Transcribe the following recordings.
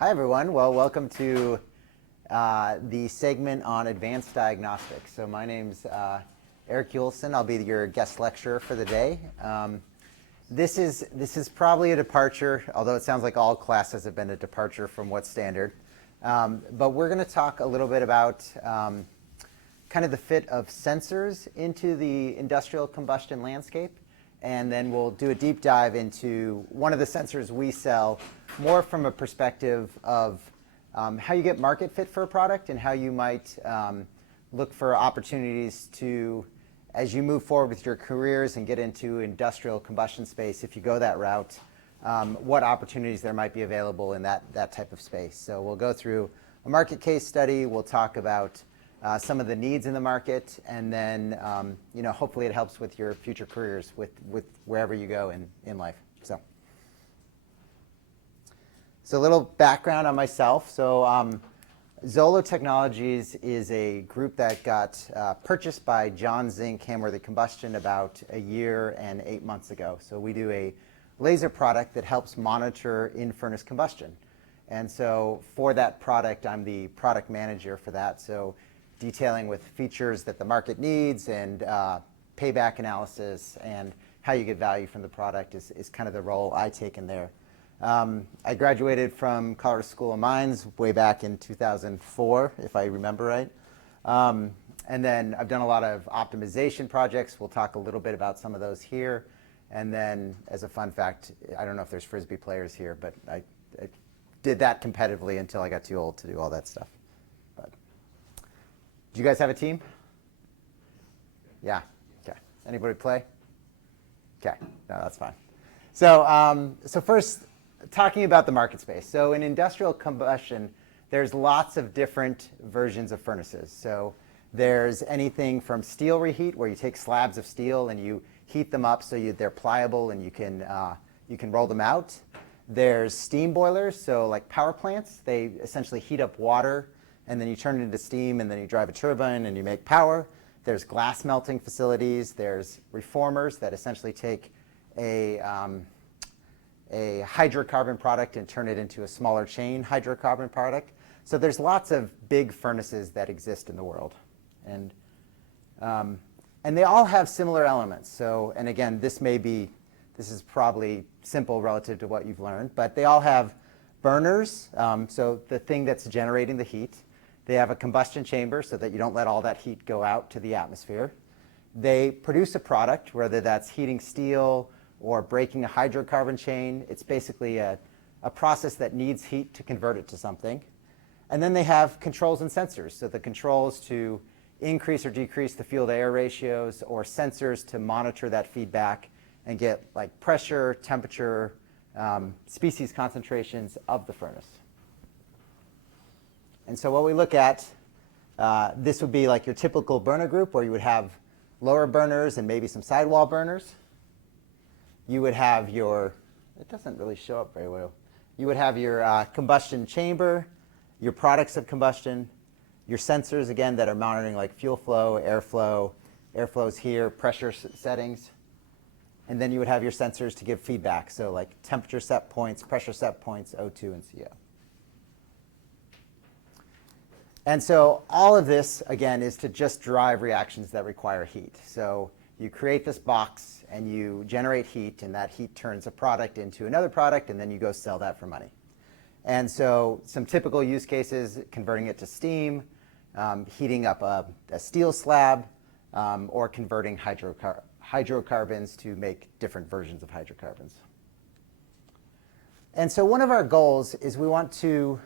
Hi, everyone. Well, welcome to the segment on advanced diagnostics. So my name's Eric Yulson. I'll be your guest lecturer for the day. This is probably a departure, although it sounds like all classes have been a departure from what's standard. But we're going to talk a little bit about kind of the fit of sensors into the industrial combustion landscape. And then we'll do a deep dive into one of the sensors we sell, more from a perspective of how you get market fit for a product and how you might look for opportunities to, as you move forward with your careers and get into industrial combustion space, if you go that route, what opportunities there might be available in that type of space. So we'll go through a market case study. We'll talk about some of the needs in the market, and then hopefully it helps with your future careers with wherever you go in life. So a little background on myself. So Zola Technologies is a group that got purchased by John Zink Hamworthy Combustion about a year and 8 months ago. So we do a laser product that helps monitor in-furnace combustion. And so for that product, I'm the product manager for that. So detailing with features that the market needs and payback analysis and how you get value from the product is kind of the role I take in there. I graduated from Colorado School of Mines way back in 2004, if I remember right. And then I've done a lot of optimization projects. We'll talk a little bit about some of those here. And then as a fun fact, I don't know if there's Frisbee players here, but I did that competitively until I got too old to do all that stuff. Do you guys have a team? Yeah. Okay. Anybody play? Okay. No, that's fine. So, first, talking about the market space. So in industrial combustion, there's lots of different versions of furnaces. So there's anything from steel reheat, where you take slabs of steel and you heat them up so they're pliable and you can roll them out. There's steam boilers, so like power plants. They essentially heat up water, and then you turn it into steam, and then you drive a turbine, and you make power. There's glass melting facilities. There's reformers that essentially take a hydrocarbon product and turn it into a smaller chain hydrocarbon product. So there's lots of big furnaces that exist in the world. And they all have similar elements. So, and again, this is probably simple relative to what you've learned, but they all have burners, so the thing that's generating the heat. They have a combustion chamber so that you don't let all that heat go out to the atmosphere. They produce a product, whether that's heating steel or breaking a hydrocarbon chain. It's basically a process that needs heat to convert it to something. And then they have controls and sensors. So the controls to increase or decrease the fuel-to-air ratios, or sensors to monitor that feedback and get like pressure, temperature, species concentrations of the furnace. And so what we look at, this would be like your typical burner group, where you would have lower burners and maybe some sidewall burners. You would have it doesn't really show up very well. You would have your combustion chamber, your products of combustion, your sensors, again, that are monitoring like fuel flow, airflow's here, pressure settings. And then you would have your sensors to give feedback, so like temperature set points, pressure set points, O2 and CO. And so all of this, again, is to just drive reactions that require heat. So you create this box and you generate heat, and that heat turns a product into another product, and then you go sell that for money. And so some typical use cases: converting it to steam, heating up a steel slab, or converting hydrocarbons to make different versions of hydrocarbons. And so one of our goals is we want to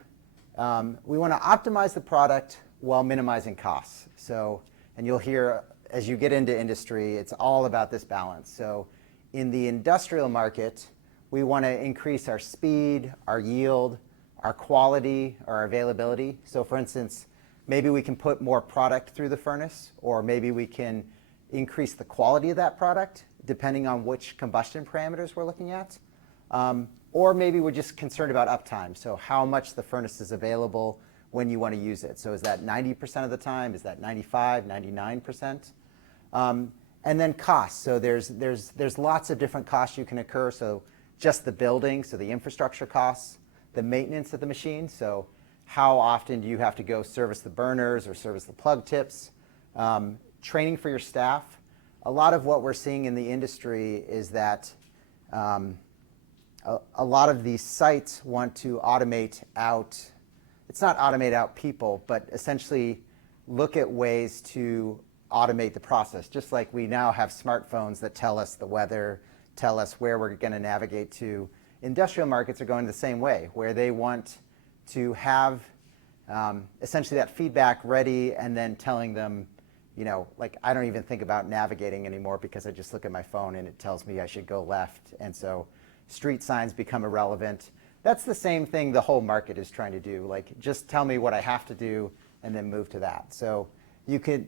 optimize the product while minimizing costs. So, and you'll hear as you get into industry, it's all about this balance. So in the industrial market, we want to increase our speed, our yield, our quality, our availability. So for instance, maybe we can put more product through the furnace, or maybe we can increase the quality of that product, depending on which combustion parameters we're looking at. Or maybe we're just concerned about uptime, so how much the furnace is available when you want to use it. So is that 90% of the time? Is that 95, 99%? And then costs. So there's lots of different costs you can incur. So just the building, so the infrastructure costs, the maintenance of the machine. So how often do you have to go service the burners or service the plug tips? Training for your staff. A lot of what we're seeing in the industry is that a lot of these sites want to automate out, it's not automate out people, but essentially look at ways to automate the process. Just like we now have smartphones that tell us the weather, tell us where we're going to navigate to. Industrial markets are going the same way, where they want to have essentially that feedback ready and then telling them, you know, like I don't even think about navigating anymore because I just look at my phone and it tells me I should go left. And so street signs become irrelevant. That's the same thing the whole market is trying to do. Like just tell me what I have to do and then move to that. So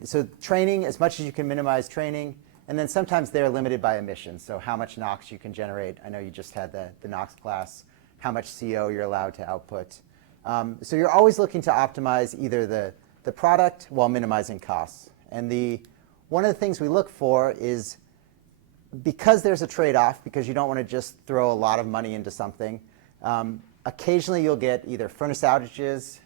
so training, as much as you can minimize training, and then sometimes they're limited by emissions. So how much NOx you can generate. I know you just had the NOx class, how much CO you're allowed to output. So you're always looking to optimize either the product while minimizing costs. And one of the things we look for is, because there's a trade-off, because you don't want to just throw a lot of money into something, occasionally you'll get either furnace outages.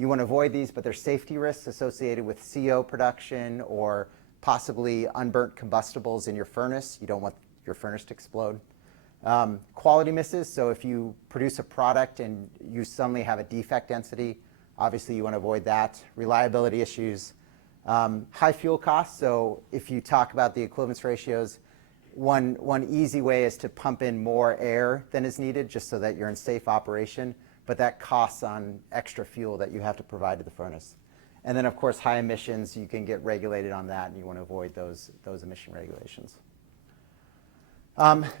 You want to avoid these, but there's safety risks associated with CO production or possibly unburnt combustibles in your furnace. You don't want your furnace to explode. Quality misses, so if you produce a product and you suddenly have a defect density, obviously you want to avoid that. Reliability issues. High fuel costs, so if you talk about the equivalence ratios, one easy way is to pump in more air than is needed just so that you're in safe operation, but that costs on extra fuel that you have to provide to the furnace. And then of course high emissions, you can get regulated on that and you want to avoid those emission regulations.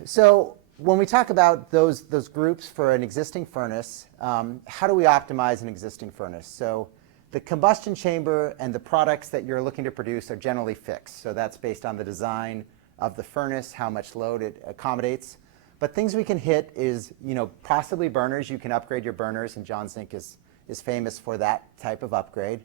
So when we talk about those groups for an existing furnace, how do we optimize an existing furnace? So the combustion chamber and the products that you're looking to produce are generally fixed. So that's based on the design of the furnace, how much load it accommodates. But things we can hit is, you know, possibly burners. You can upgrade your burners, and John Zink is famous for that type of upgrade.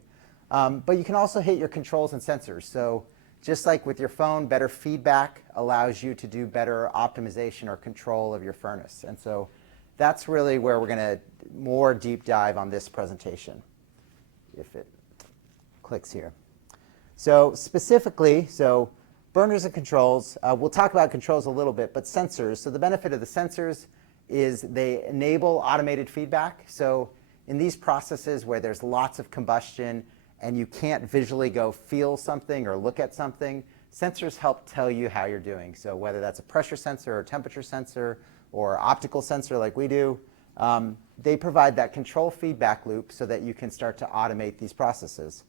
But you can also hit your controls and sensors. So just like with your phone, better feedback allows you to do better optimization or control of your furnace. And so that's really where we're going to more deep dive on this presentation, if it clicks here. So specifically, burners and controls, we'll talk about controls a little bit, but sensors. So the benefit of the sensors is they enable automated feedback. So in these processes where there's lots of combustion and you can't visually go feel something or look at something, sensors help tell you how you're doing. So whether that's a pressure sensor or temperature sensor or optical sensor like we do, they provide that control feedback loop so that you can start to automate these processes.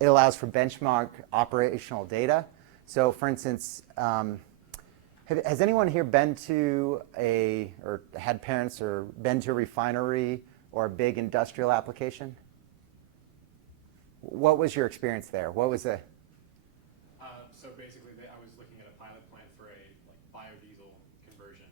It allows for benchmark operational data. So for instance, has anyone here been to or had parents or been to a refinery or a big industrial application? What was your experience there? What was the? So basically, I was looking at a pilot plant for a biodiesel conversion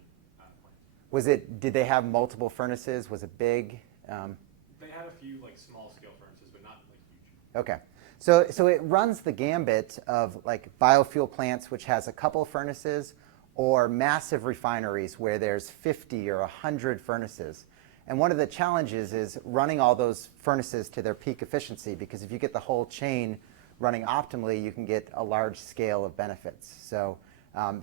plant. Did they have multiple furnaces? Was it big? They had a few small scale furnaces, but not huge. Okay. So it runs the gambit of biofuel plants, which has a couple of furnaces, or massive refineries where there's 50 or 100 furnaces. And one of the challenges is running all those furnaces to their peak efficiency, because if you get the whole chain running optimally, you can get a large scale of benefits. So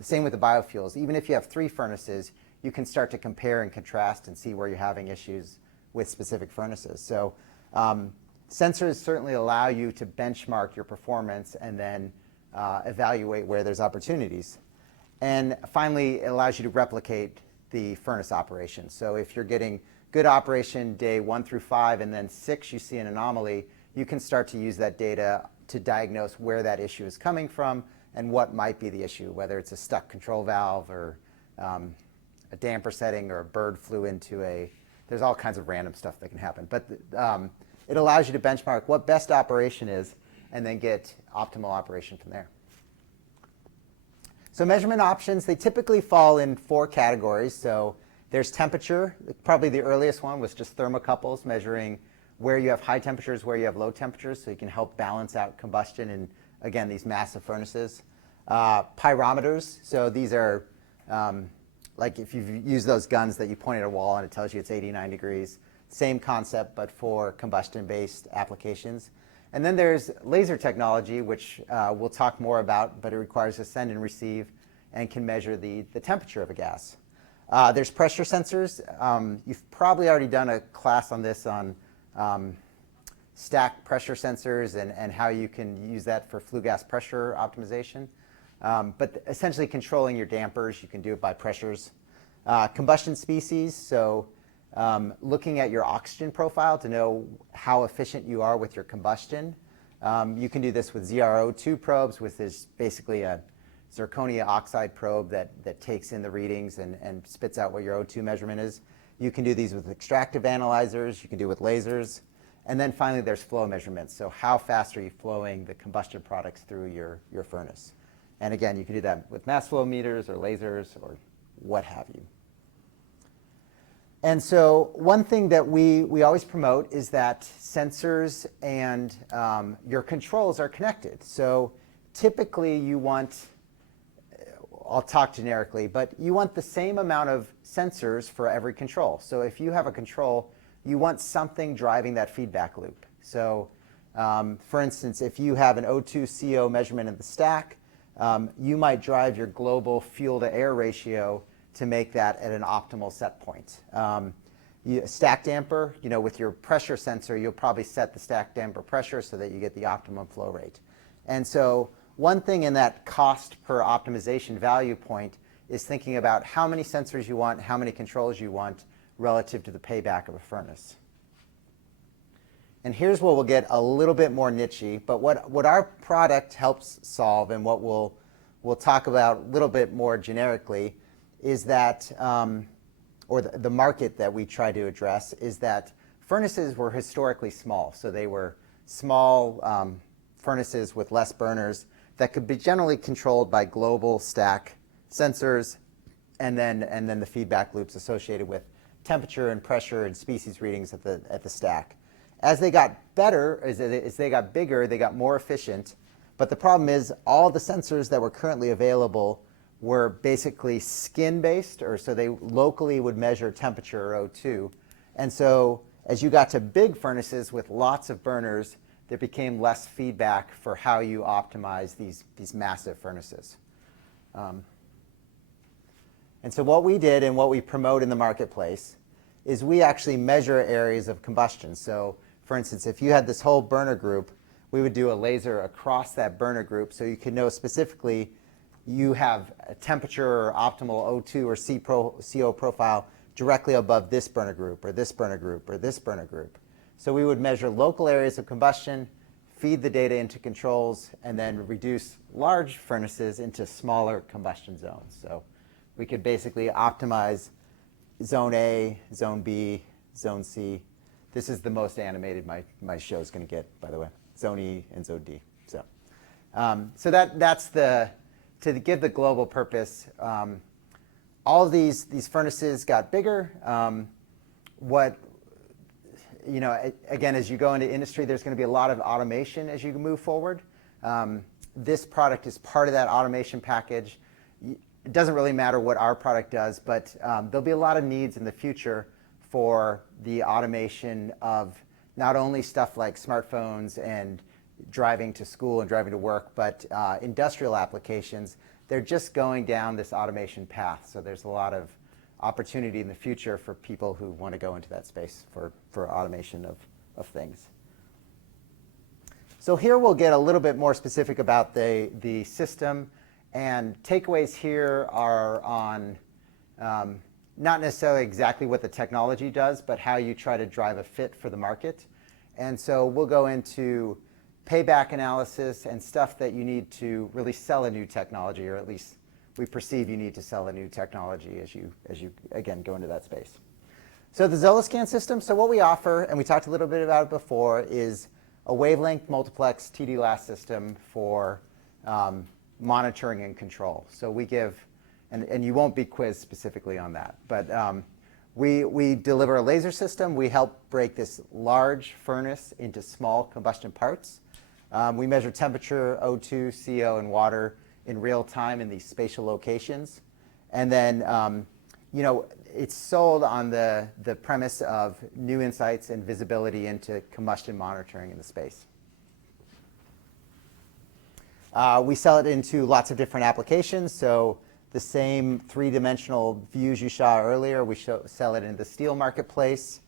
same with the biofuels. Even if you have 3 furnaces, you can start to compare and contrast and see where you're having issues with specific furnaces. So sensors certainly allow you to benchmark your performance and then evaluate where there's opportunities. And finally, it allows you to replicate the furnace operation. So if you're getting good operation day 1 through 5 and then 6 you see an anomaly, you can start to use that data to diagnose where that issue is coming from and what might be the issue, whether it's a stuck control valve or a damper setting or a bird flew into there's all kinds of random stuff that can happen. But it allows you to benchmark what best operation is and then get optimal operation from there. So measurement options, they typically fall in 4 categories. So there's temperature. Probably the earliest one was just thermocouples, measuring where you have high temperatures, where you have low temperatures, so you can help balance out combustion in, again, these massive furnaces. Pyrometers, so these are like if you've used those guns that you point at a wall and it tells you it's 89 degrees. Same concept, but for combustion-based applications. And then there's laser technology, which we'll talk more about, but it requires a send and receive and can measure the temperature of a gas. There's pressure sensors. You've probably already done a class on this on stack pressure sensors and how you can use that for flue gas pressure optimization. But essentially controlling your dampers, you can do it by pressures. Combustion species, so looking at your oxygen profile to know how efficient you are with your combustion. You can do this with ZrO2 probes, which is basically a zirconia oxide probe that takes in the readings and spits out what your O2 measurement is. You can do these with extractive analyzers. You can do it with lasers. And then finally, there's flow measurements. So how fast are you flowing the combustion products through your furnace? And again, you can do that with mass flow meters or lasers or what have you. And so one thing that we always promote is that sensors and your controls are connected. So typically you want, I'll talk generically, but you want the same amount of sensors for every control. So if you have a control, you want something driving that feedback loop. So for instance, if you have an O2 CO measurement in the stack, you might drive your global fuel to air ratio to make that at an optimal set point. Stack damper, with your pressure sensor, you'll probably set the stack damper pressure so that you get the optimum flow rate. And so one thing in that cost per optimization value point is thinking about how many sensors you want, how many controls you want relative to the payback of a furnace. And here's where we'll get a little bit more niche-y, but what our product helps solve and what we'll talk about a little bit more generically is that, or the market that we try to address is that furnaces were historically small. So they were small furnaces with less burners that could be generally controlled by global stack sensors and then the feedback loops associated with temperature and pressure and species readings at the stack. As they got better, as they got bigger, they got more efficient. But the problem is all the sensors that were currently available were basically skin-based, or so they locally would measure temperature or O2. And so as you got to big furnaces with lots of burners, there became less feedback for how you optimize these massive furnaces. And so what we did and what we promote in the marketplace is we actually measure areas of combustion. So for instance, if you had this whole burner group, we would do a laser across that burner group so you could know specifically you have a temperature or optimal O2 or CO profile directly above this burner group or this burner group or this burner group. So we would measure local areas of combustion, feed the data into controls, and then reduce large furnaces into smaller combustion zones. So we could basically optimize zone A, zone B, zone C. This is the most animated my show is going to get, by the way, zone E and zone D. So that's to give the global purpose. All of these furnaces got bigger. Again, as you go into industry, there's going to be a lot of automation as you move forward. This product is part of that automation package. It doesn't really matter what our product does, but there'll be a lot of needs in the future for the automation of not only stuff like smartphones and driving to school and driving to work, but industrial applications. They're just going down this automation path. So there's a lot of opportunity in the future for people who want to go into that space for automation of things. So here we'll get a little bit more specific about the system, and takeaways here are on not necessarily exactly what the technology does, but how you try to drive a fit for the market. And so we'll go into payback analysis and stuff that you need to really sell a new technology, or at least we perceive you need to sell a new technology as you again go into that space. So the Zola scan system, so what we offer, and we talked a little bit about it before, is a wavelength multiplex TD-LAS system for monitoring and control. So we give, and you won't be quizzed specifically on that, but we deliver a laser system. We help break this large furnace into small combustion parts. We measure temperature, O2, CO, and water in real time in these spatial locations. And then it's sold on the premise of new insights and visibility into combustion monitoring in the space. We sell it into lots of different applications. So the same three-dimensional views you saw earlier, we sell it in the steel marketplace,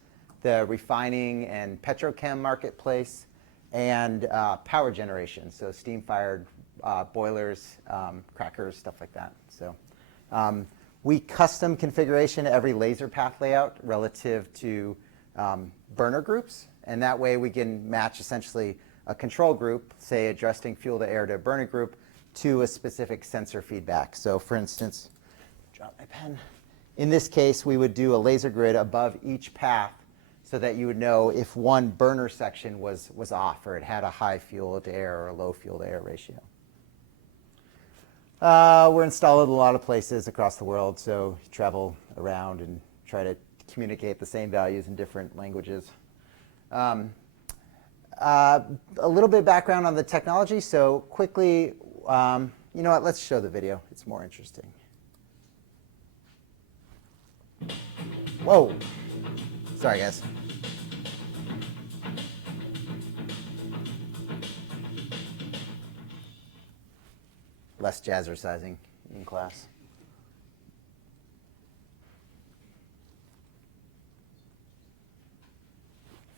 the refining and petrochem marketplace, and power generation, so steam-fired boilers, crackers, stuff like that. So we custom configuration every laser path layout relative to burner groups, and that way we can match essentially a control group, say adjusting fuel to air to a burner group, to a specific sensor feedback. So for instance, drop my pen. In this case, we would do a laser grid above each path so that you would know if one burner section was off or it had a high fuel to air or a low fuel to air ratio. We're installed in a lot of places across the world, so travel around and try to communicate the same values in different languages. A little bit of background on the technology. So quickly, you know what, let's show the video. It's more interesting. Whoa. Sorry, guys. Less jazzercising in class.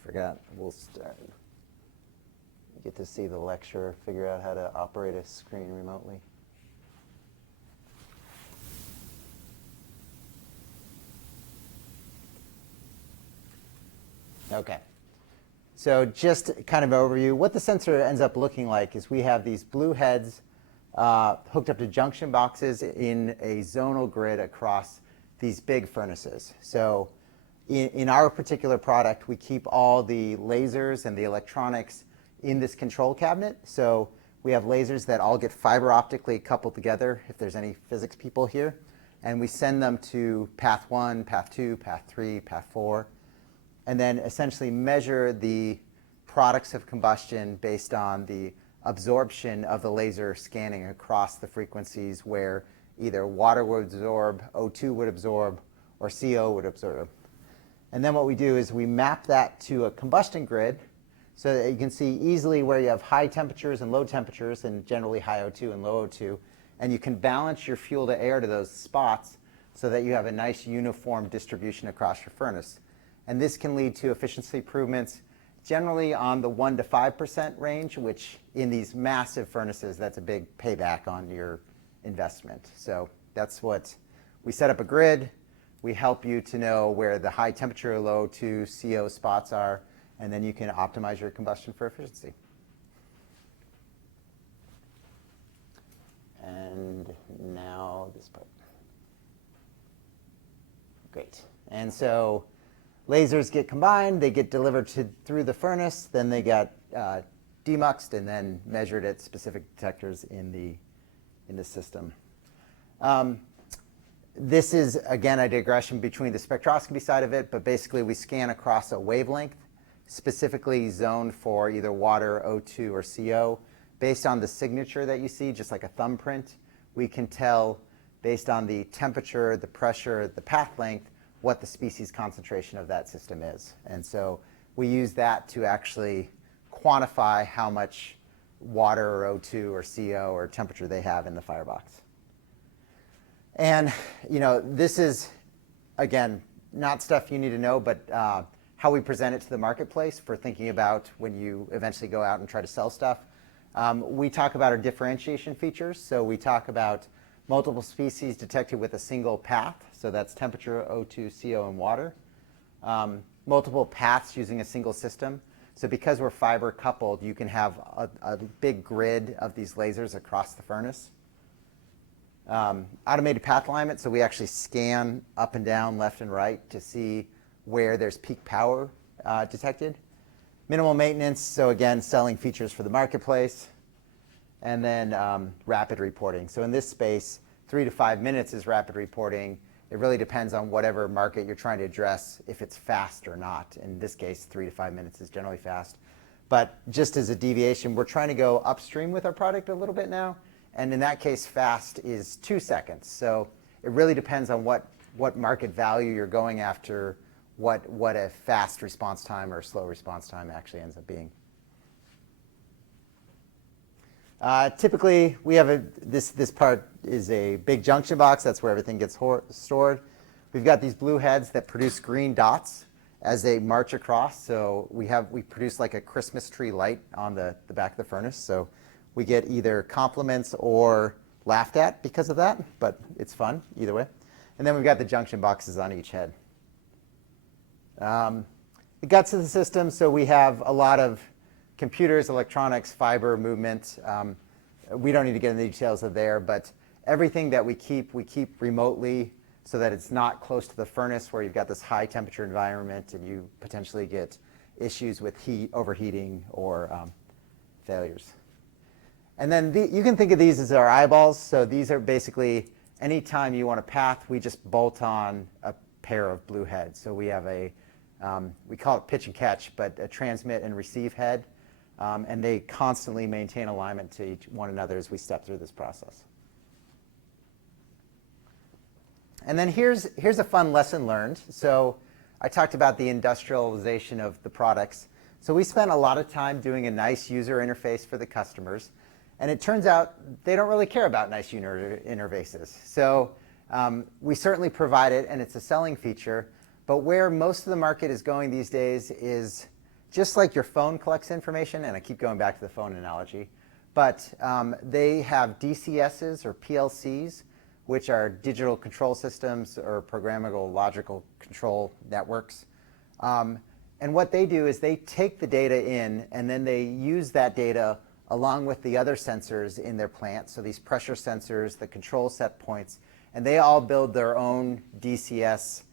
Forgot, we'll start. You get to see the lecturer figure out how to operate a screen remotely. Okay. So just kind of an overview. What the sensor ends up looking like is we have these blue heads hooked up to junction boxes in a zonal grid across these big furnaces. So in our particular product, we keep all the lasers and the electronics in this control cabinet. So we have lasers that all get fiber optically coupled together, if there's any physics people here. And we send them to path 1, path 2, path 3, path 4, and then essentially measure the products of combustion based on the absorption of the laser scanning across the frequencies where either water would absorb, O2 would absorb, or CO would absorb. And then what we do is we map that to a combustion grid so that you can see easily where you have high temperatures and low temperatures, and generally high O2 and low O2. And you can balance your fuel to air to those spots so that you have a nice uniform distribution across your furnace. And this can lead to efficiency improvements generally on the 1 to 5% range, which in these massive furnaces, that's a big payback on your investment. So that's what we set up a grid. We help you to know where the high temperature or low to CO spots are, and then you can optimize your combustion for efficiency. And now this part. Great. And so lasers get combined, they get delivered through the furnace, then they get demuxed and then measured at specific detectors in the system. This is, again, a digression between the spectroscopy side of it, but basically we scan across a wavelength, specifically zoned for either water, O2, or CO. Based on the signature that you see, just like a thumbprint, we can tell, based on the temperature, the pressure, the path length, what the species concentration of that system is. And so we use that to actually quantify how much water or O2 or CO or temperature they have in the firebox. And this is, again, not stuff you need to know, but how we present it to the marketplace for thinking about when you eventually go out and try to sell stuff. We talk about our differentiation features. So we talk about multiple species detected with a single path. So that's temperature, O2, CO, and water. Multiple paths using a single system. So because we're fiber coupled, you can have a big grid of these lasers across the furnace. Automated path alignment, so we actually scan up and down, left and right to see where there's peak power detected. Minimal maintenance, so again, selling features for the marketplace. And then rapid reporting. So in this space, 3 to 5 minutes is rapid reporting. It really depends on whatever market you're trying to address, if it's fast or not. In this case, 3 to 5 minutes is generally fast. But just as a deviation, we're trying to go upstream with our product a little bit now. And in that case, fast is 2 seconds. So it really depends on what what market value you're going after, what a fast response time or slow response time actually ends up being. Typically, we have this part is a big junction box. That's where everything gets stored. We've got these blue heads that produce green dots as they march across. So we produce like a Christmas tree light on the back of the furnace. So we get either compliments or laughed at because of that, but it's fun either way. And then we've got the junction boxes on each head. The guts of the system, so we have a lot of computers, electronics, fiber, movement. We don't need to get into the details of there, but everything that we keep remotely so that it's not close to the furnace where you've got this high temperature environment and you potentially get issues with heat, overheating, or failures. And then you can think of these as our eyeballs. So these are basically anytime you want a path, we just bolt on a pair of blue heads. So we have we call it pitch and catch, but a transmit and receive head. And they constantly maintain alignment to one another as we step through this process. And then here's a fun lesson learned. So I talked about the industrialization of the products. So we spent a lot of time doing a nice user interface for the customers. And it turns out they don't really care about nice user interfaces. So we certainly provide it, and it's a selling feature. But where most of the market is going these days is just like your phone collects information, and I keep going back to the phone analogy, but they have DCSs or PLCs, which are digital control systems or programmable logical control networks. And what they do is they take the data in, and then they use that data along with the other sensors in their plant, so these pressure sensors, the control set points, and they all build their own DCS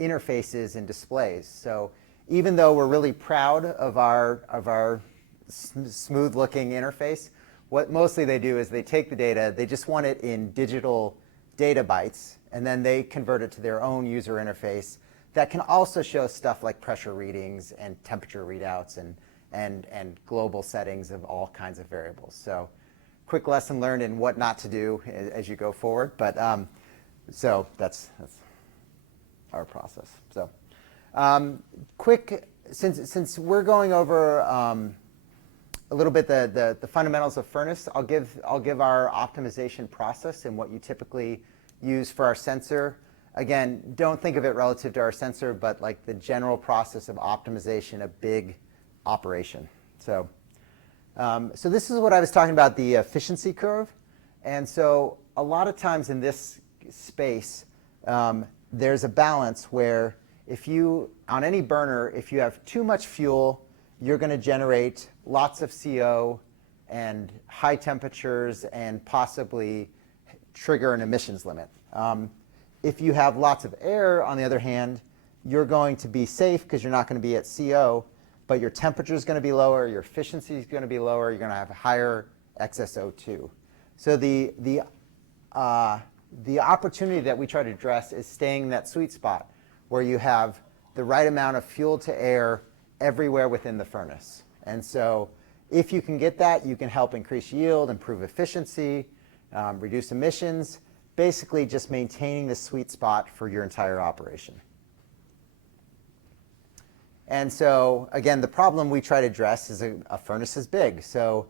interfaces and displays. So even though we're really proud of our smooth-looking interface, what mostly they do is they take the data, they just want it in digital data bytes, and then they convert it to their own user interface that can also show stuff like pressure readings and temperature readouts and global settings of all kinds of variables. So quick lesson learned in what not to do as you go forward. But so that's our process. So quick, since we're going over a little bit the fundamentals of furnace, I'll give our optimization process and what you typically use for our sensor. Again, don't think of it relative to our sensor, but like the general process of optimization, a big operation. So this is what I was talking about, the efficiency curve. And so a lot of times in this space, there's a balance where on any burner, if you have too much fuel, you're going to generate lots of CO and high temperatures and possibly trigger an emissions limit. If you have lots of air, on the other hand, you're going to be safe because you're not going to be at CO, but your temperature is going to be lower, your efficiency is going to be lower, you're going to have a higher excess O2. So the opportunity that we try to address is staying in that sweet spot where you have the right amount of fuel to air everywhere within the furnace. And so if you can get that, you can help increase yield, improve efficiency, reduce emissions, basically just maintaining the sweet spot for your entire operation. And so again, the problem we try to address is a furnace is big. So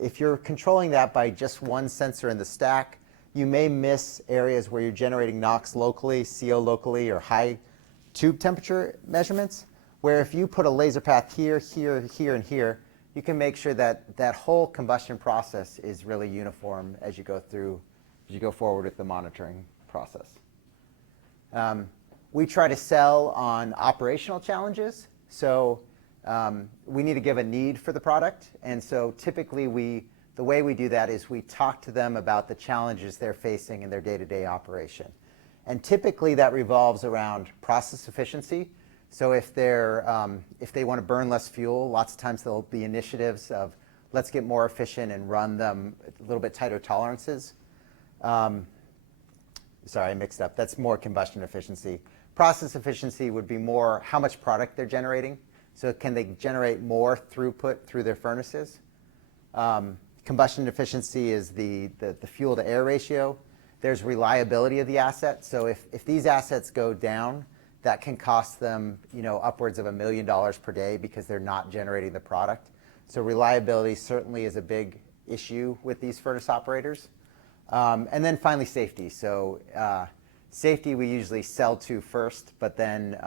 if you're controlling that by just one sensor in the stack, you may miss areas where you're generating NOx locally, CO locally, or high tube temperature measurements, where if you put a laser path here, here, here, and here, you can make sure that that whole combustion process is really uniform as you go forward with the monitoring process. We try to sell on operational challenges. So we need to give a need for the product. And so typically the way we do that is we talk to them about the challenges they're facing in their day-to-day operation. And typically that revolves around process efficiency. So if they want to burn less fuel, lots of times there'll be initiatives of let's get more efficient and run them a little bit tighter tolerances. Sorry, I mixed up. That's more combustion efficiency. Process efficiency would be more how much product they're generating. So can they generate more throughput through their furnaces? Combustion efficiency is the fuel to air ratio. There's reliability of the asset. So if these assets go down, that can cost them, upwards of $1 million per day because they're not generating the product. So reliability certainly is a big issue with these furnace operators. And then finally, safety. So safety we usually sell to first, but then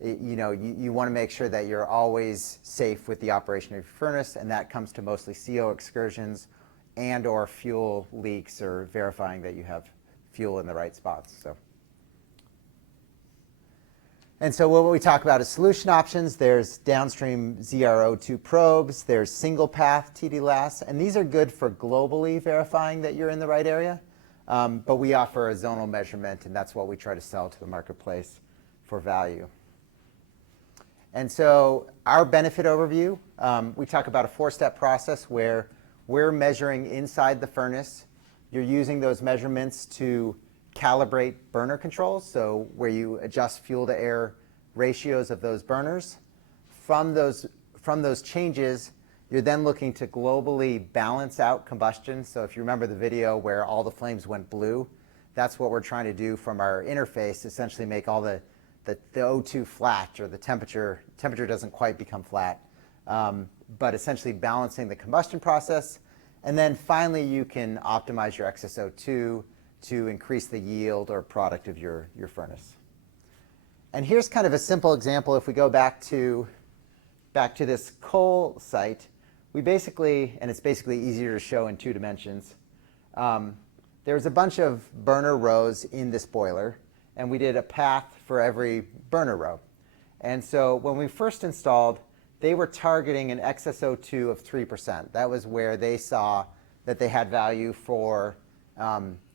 you want to make sure that you're always safe with the operation of your furnace, and that comes to mostly CO excursions and or fuel leaks or verifying that you have fuel in the right spots. And so what we talk about is solution options. There's downstream ZrO2 probes. There's single path TD-LAS. And these are good for globally verifying that you're in the right area. But we offer a zonal measurement, and that's what we try to sell to the marketplace for value. And so our benefit overview, we talk about a 4-step process where we're measuring inside the furnace. You're using those measurements to calibrate burner controls, so where you adjust fuel to air ratios of those burners. From those changes, you're then looking to globally balance out combustion. So if you remember the video where all the flames went blue, that's what we're trying to do from our interface, essentially make all the O2 flat, or the temperature doesn't quite become flat, but essentially balancing the combustion process. And then finally, you can optimize your excess O2 to increase the yield or product of your furnace. And here's kind of a simple example. If we go back to this coal site, we basically, and it's basically easier to show in 2 dimensions, there's a bunch of burner rows in this boiler, and we did a path for every burner row. And so when we first installed, they were targeting an excess O2 of 3%. That was where they saw that they had value for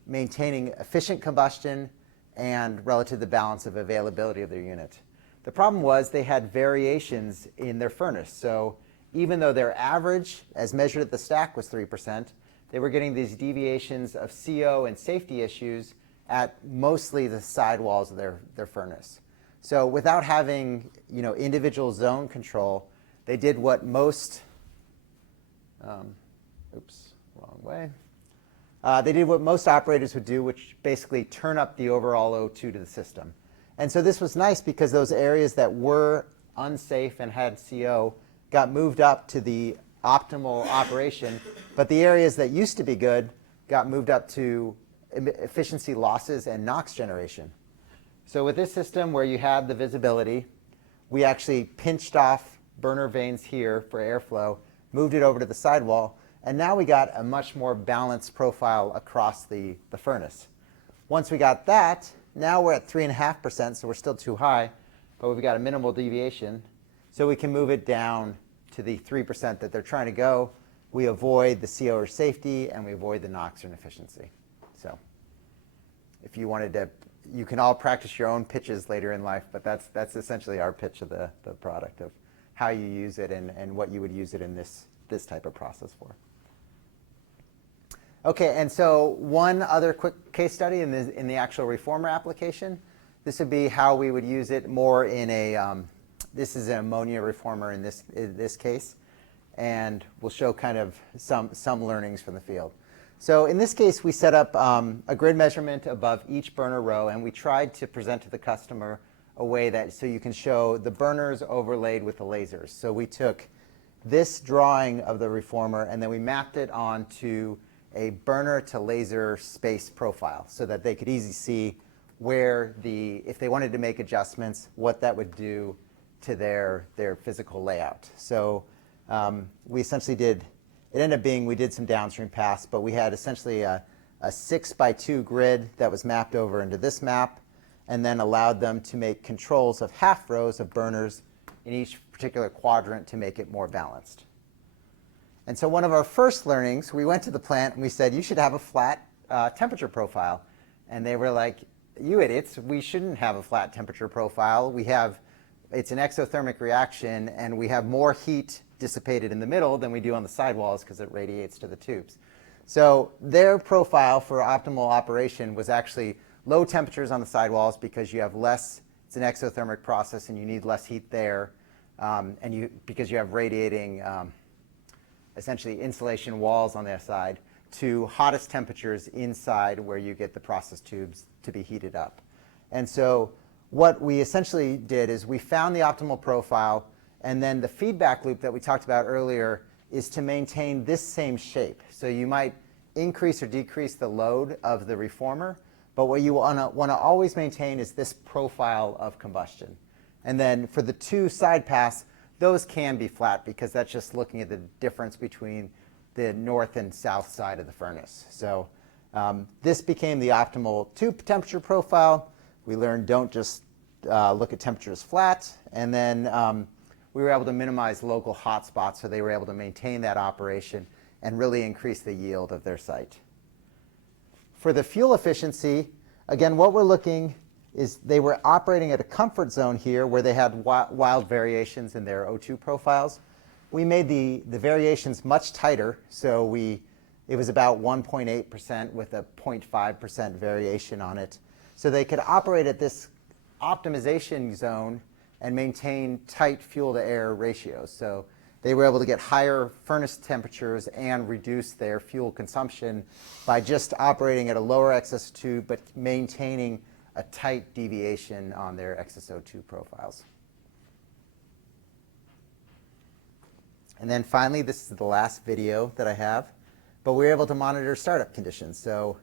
maintaining efficient combustion and relative to the balance of availability of their unit. The problem was they had variations in their furnace. So even though their average, as measured at the stack, was 3%, they were getting these deviations of CO and safety issues at mostly the sidewalls of their furnace. So without having individual zone control, they did what most, wrong way. They did what most operators would do, which basically turn up the overall O2 to the system. And so this was nice because those areas that were unsafe and had CO got moved up to the optimal operation, but the areas that used to be good got moved up to efficiency losses and NOx generation. So with this system where you had the visibility, we actually pinched off burner vanes here for airflow, moved it over to the sidewall, and now we got a much more balanced profile across the furnace. Once we got that, now we're at 3.5%, so we're still too high, but we've got a minimal deviation. So we can move it down to the 3% that they're trying to go. We avoid the CO or safety, and we avoid the NOx or inefficiency. So if you wanted to, you can all practice your own pitches later in life, but that's essentially our pitch of the product, of how you use it and what you would use it in this type of process for. Okay, and so one other quick case study in the actual reformer application. This would be how we would use it more in a, this is an ammonia reformer in this case, and we'll show kind of some learnings from the field. So in this case, we set up a grid measurement above each burner row, and we tried to present to the customer a way that so you can show the burners overlaid with the lasers. So we took this drawing of the reformer, and then we mapped it onto a burner to laser space profile so that they could easily see where if they wanted to make adjustments, what that would do to their physical layout. So we essentially it ended up being, we did some downstream paths, but we had essentially a 6x2 grid that was mapped over into this map, and then allowed them to make controls of half rows of burners in each particular quadrant to make it more balanced. And so one of our first learnings, we went to the plant and we said, you should have a flat temperature profile. And they were like, you idiots, we shouldn't have a flat temperature profile. It's an exothermic reaction, and we have more heat dissipated in the middle than we do on the sidewalls because it radiates to the tubes. So their profile for optimal operation was actually low temperatures on the sidewalls because you have less, it's an exothermic process and you need less heat there, because you have radiating essentially insulation walls on their side. to hottest temperatures inside where you get the process tubes to be heated up. And so what we essentially did is we found the optimal profile, and then the feedback loop that we talked about earlier is to maintain this same shape. So you might increase or decrease the load of the reformer, but what you want to always maintain is this profile of combustion. And then for the two side paths, those can be flat because that's just looking at the difference between the north and south side of the furnace. So this became the optimal tube temperature profile. We learned don't just look at temperatures flat. And then we were able to minimize local hotspots, so they were able to maintain that operation and really increase the yield of their site. For the fuel efficiency, again, what we're looking is they were operating at a comfort zone here where they had wild variations in their O2 profiles. We made the variations much tighter, so it was about 1.8% with a 0.5% variation on it. So they could operate at this optimization zone and maintain tight fuel-to-air ratios. So they were able to get higher furnace temperatures and reduce their fuel consumption by just operating at a lower XSO2 but maintaining a tight deviation on their XSO2 profiles. And then finally, this is the last video that I have, but we were able to monitor startup conditions. So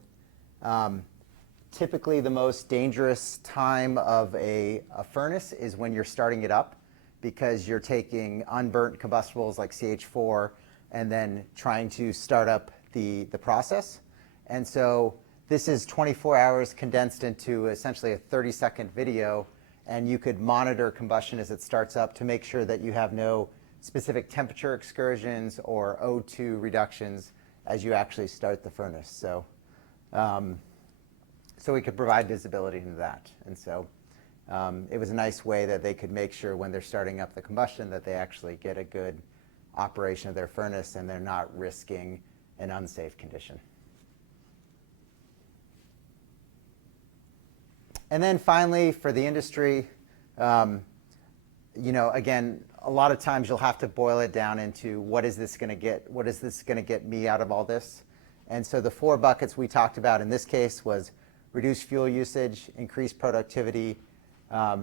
typically the most dangerous time of a furnace is when you're starting it up, because you're taking unburnt combustibles like CH4 and then trying to start up the process. And so this is 24 hours condensed into essentially a 30-second video, and you could monitor combustion as it starts up to make sure that you have no specific temperature excursions or O2 reductions as you actually start the furnace. So, so we could provide visibility into that. And so it was a nice way that they could make sure when they're starting up the combustion that they actually get a good operation of their furnace and they're not risking an unsafe condition. And then finally, for the industry, again, a lot of times you'll have to boil it down into what is this going to get? What is this going to get me out of all this? And so the 4 buckets we talked about in this case was reduced fuel usage, increased productivity, a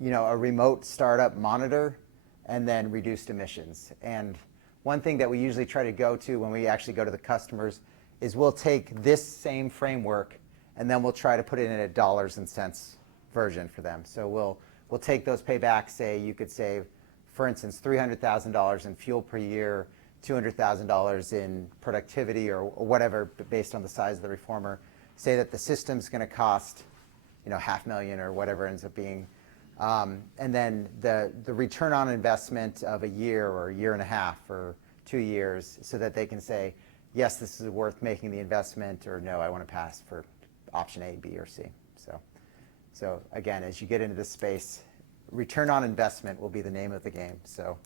remote startup monitor, and then reduced emissions. And one thing that we usually try to go to when we actually go to the customers is we'll take this same framework and then we'll try to put it in a dollars and cents version for them. So we'll take those paybacks. Say you could save, for instance, $300,000 in fuel per year, $200,000 in productivity or whatever based on the size of the reformer. Say that the system's going to cost, $500,000 or whatever it ends up being, and then the return on investment of a year or a year and a half or 2 years, so that they can say, yes, this is worth making the investment, or no, I want to pass for option A, B, or C. So again, as you get into this space, return on investment will be the name of the game. So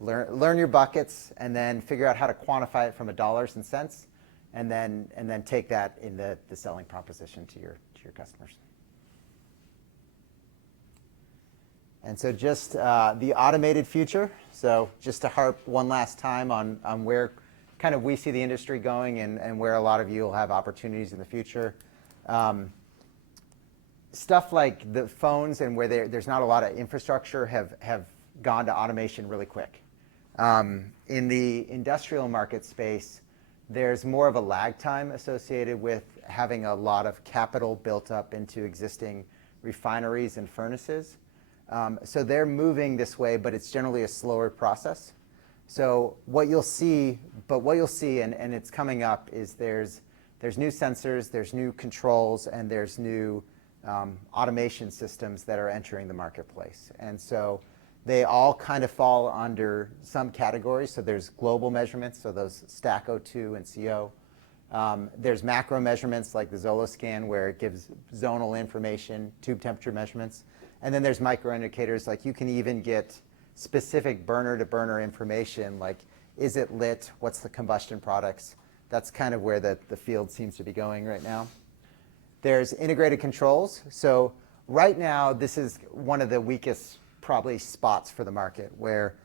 learn your buckets and then figure out how to quantify it from a dollars and cents, and then take that in the selling proposition to your customers. And so just the automated future. So just to harp one last time on where kind of we see the industry going and where a lot of you will have opportunities in the future. Stuff like the phones and where there's not a lot of infrastructure have gone to automation really quick. In the industrial market space, there's more of a lag time associated with having a lot of capital built up into existing refineries and furnaces. So they're moving this way, but it's generally a slower process. So what you'll see, and it's coming up, is there's new sensors, there's new controls, and there's new automation systems that are entering the marketplace. And so they all kind of fall under some categories. So there's global measurements, so those stack O2 and CO. There's macro measurements like the Zola scan, where it gives zonal information, tube temperature measurements. And then there's micro indicators, like you can even get specific burner-to-burner information, like is it lit, what's the combustion products. That's kind of where the field seems to be going right now. There's integrated controls. So right now, this is one of the weakest probably spots for the market, where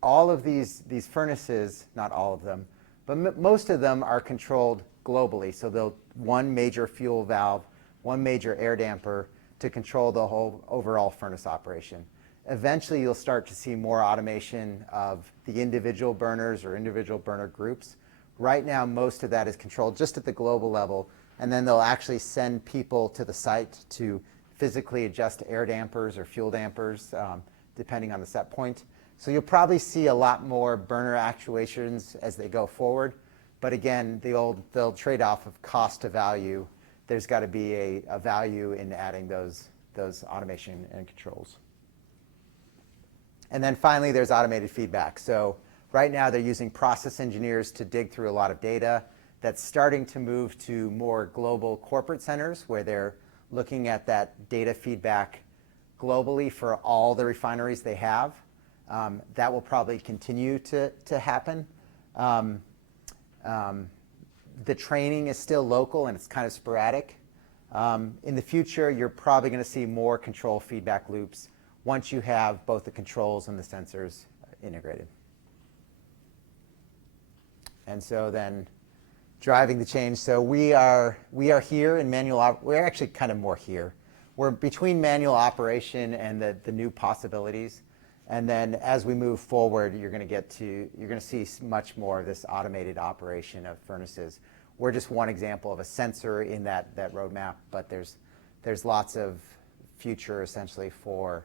all of these furnaces, not all of them, But most of them are controlled globally. So they'll one major fuel valve, one major air damper to control the whole overall furnace operation. Eventually, you'll start to see more automation of the individual burners or individual burner groups. Right now, most of that is controlled just at the global level, and then they'll actually send people to the site to physically adjust air dampers or fuel dampers, depending on the set point. So you'll probably see a lot more burner actuations as they go forward. But again, they'll trade off of cost to value. There's got to be a value in adding those automation and controls. And then finally, there's automated feedback. So right now, they're using process engineers to dig through a lot of data. That's starting to move to more global corporate centers where they're looking at that data feedback globally for all the refineries they have. That will probably continue to happen. The training is still local and it's kind of sporadic. In the future, you're probably going to see more control feedback loops once you have both the controls and the sensors integrated. And so then driving the change. So we are here in manual. We're actually kind of more here. We're between manual operation and the new possibilities. And then as we move forward, you're going to see much more of this automated operation of furnaces. We're just one example of a sensor in that roadmap, but there's lots of future essentially for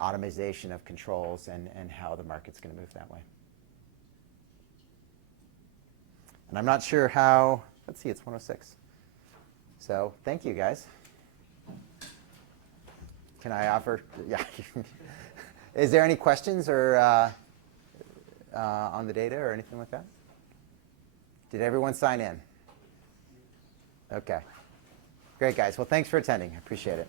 automation of controls and how the market's going to move that way. And I'm not sure how, let's see, it's 1:06. So thank you, guys. Can I offer, yeah. Is there any questions or on the data or anything like that? Did everyone sign in? Okay. Great, guys. Well, thanks for attending. I appreciate it.